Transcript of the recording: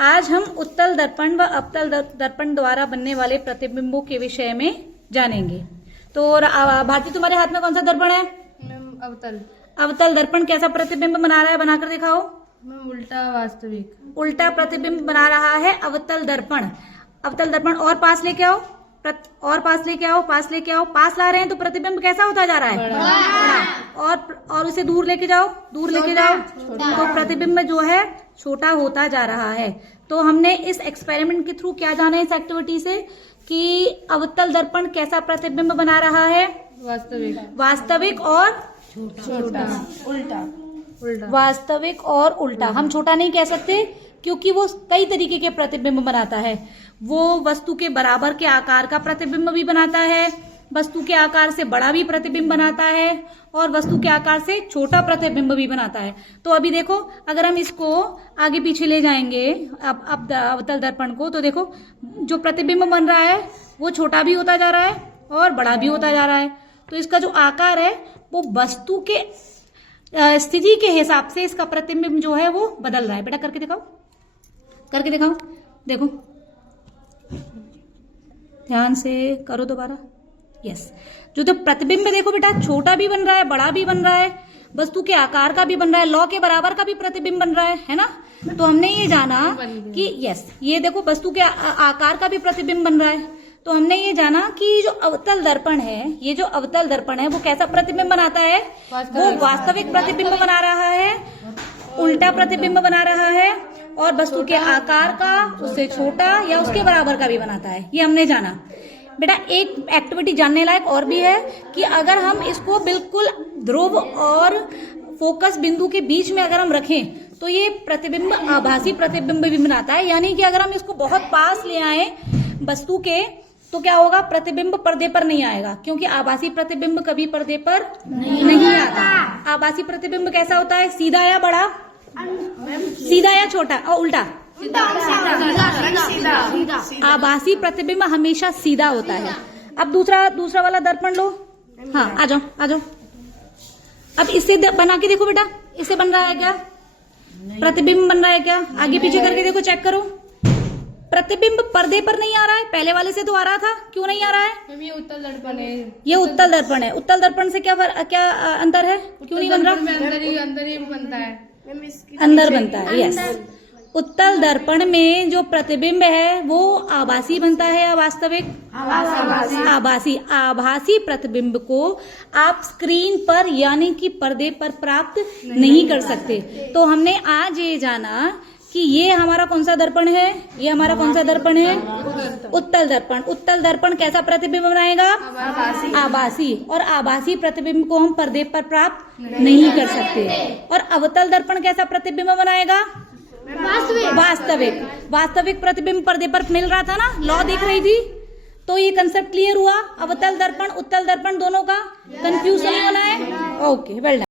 आज हम उत्तल दर्पण व अवतल दर्पण द्वारा बनने वाले प्रतिबिंबों के विषय में जानेंगे। तो भारती, तुम्हारे हाथ में कौन सा दर्पण है? अवतल। अवतल दर्पण कैसा प्रतिबिंब बना रहा है? बनाकर दिखाओ। उल्टा वास्तविक। उल्टा प्रतिबिंब बना रहा है अवतल दर्पण। अवतल दर्पण और पास लेके आओ, और पास लेके आओ, पास लेके आओ। पास ला रहे हैं तो प्रतिबिंब कैसा होता जा रहा है? बड़ा। और उसे दूर लेके जाओ, दूर लेके जाओ तो प्रतिबिंब जो है छोटा होता जा रहा है। तो हमने इस एक्सपेरिमेंट के थ्रू क्या जाना है इस एक्टिविटी से कि अवतल दर्पण कैसा प्रतिबिंब बना रहा है? वास्तविक। वास्तविक और छोटा। उल्टा। वास्तविक और उल्टा। हम छोटा नहीं कह सकते क्योंकि वो कई तरीके के प्रतिबिंब बनाता है। वो वस्तु के बराबर के आकार का प्रतिबिंब भी बनाता है, वस्तु के आकार से बड़ा भी प्रतिबिंब बनाता है और वस्तु के आकार से छोटा प्रतिबिंब भी बनाता है। तो अभी देखो, अगर हम इसको आगे पीछे ले जाएंगे अब अवतल दर्पण को, तो देखो जो प्रतिबिंब बन रहा है वो छोटा भी होता जा रहा है और बड़ा भी होता जा रहा है। तो इसका जो आकार है वो वस्तु के स्थिति के हिसाब से इसका प्रतिबिंब जो है वो बदल रहा है। बेटा करके दिखाओ, करके दिखाओ। देखो ध्यान से करो दोबारा। यस, जो प्रतिबिंब देखो बेटा, छोटा भी बन रहा है, बड़ा भी बन रहा है, वस्तु के आकार का भी बन रहा है, लौ के बराबर का भी प्रतिबिंब बन रहा है ना। तो हमने ये जाना कि यस, ये देखो वस्तु के आकार का भी प्रतिबिंब बन रहा है। तो हमने ये जाना कि जो अवतल दर्पण है, ये जो अवतल दर्पण है वो कैसा प्रतिबिंब बनाता है? वो वास्तविक प्रतिबिंब बना रहा है, उल्टा प्रतिबिंब बना रहा है और वस्तु के आकार का उससे छोटा या उसके बराबर का भी बनाता है। ये हमने जाना। बेटा एक एक्टिविटी जानने लायक और भी है कि अगर हम इसको बिल्कुल ध्रुव और फोकस बिंदु के बीच में अगर हम रखें तो ये प्रतिबिंब आभासी प्रतिबिंब भी बनाता है। यानी कि अगर हम इसको बहुत पास ले आए वस्तु के तो क्या होगा? प्रतिबिंब पर्दे पर नहीं आएगा, क्योंकि आभासी प्रतिबिंब कभी पर्दे पर नहीं आता। आभासी प्रतिबिंब कैसा होता है? सीधा या बड़ा? सीधा या छोटा? और उल्टा? आभासी प्रतिबिंब हमेशा सीधा होता है। अब दूसरा वाला दर्पण लो। हाँ, आ जाओ आ जाओ। अब इससे बना के देखो बेटा, इससे बन रहा है क्या? प्रतिबिंब बन रहा है क्या? आगे पीछे करके देखो, चेक करो। प्रतिबिंब पर्दे पर नहीं आ रहा है, पहले वाले से तो आ रहा था। क्यों नहीं आ रहा है? ये उत्तल दर्पण है। ये उत्तल दर्पण है। उत्तल दर्पण से क्या अंतर है? क्यों नहीं बन रहा? अंदर ही बनता है, अंदर बनता है। यस, उत्तल दर्पण में जो प्रतिबिंब है वो आभासी बनता है या वास्तविक? आभासी। आभासी प्रतिबिंब को आप स्क्रीन पर यानी कि पर्दे पर प्राप्त नहीं कर सकते। तो हमने आज ये जाना कि ये हमारा कौन सा दर्पण है? ये हमारा कौन सा दर्पण है? उत्तल दर्पण। उत्तल दर्पण कैसा प्रतिबिंब बनाएगा? आभासी। और आभासी प्रतिबिंब को हम पर्दे पर प्राप्त नहीं कर सकते। और अवतल दर्पण कैसा प्रतिबिंब बनाएगा? वास्तविक। वास्तविक प्रतिबिंब पर्दे पर मिल रहा था ना, लॉ दिख रही थी। तो ये कंसेप्ट क्लियर हुआ? अवतल दर्पण उत्तल दर्पण दोनों का कंफ्यूज नहीं होना है। Okay, well done.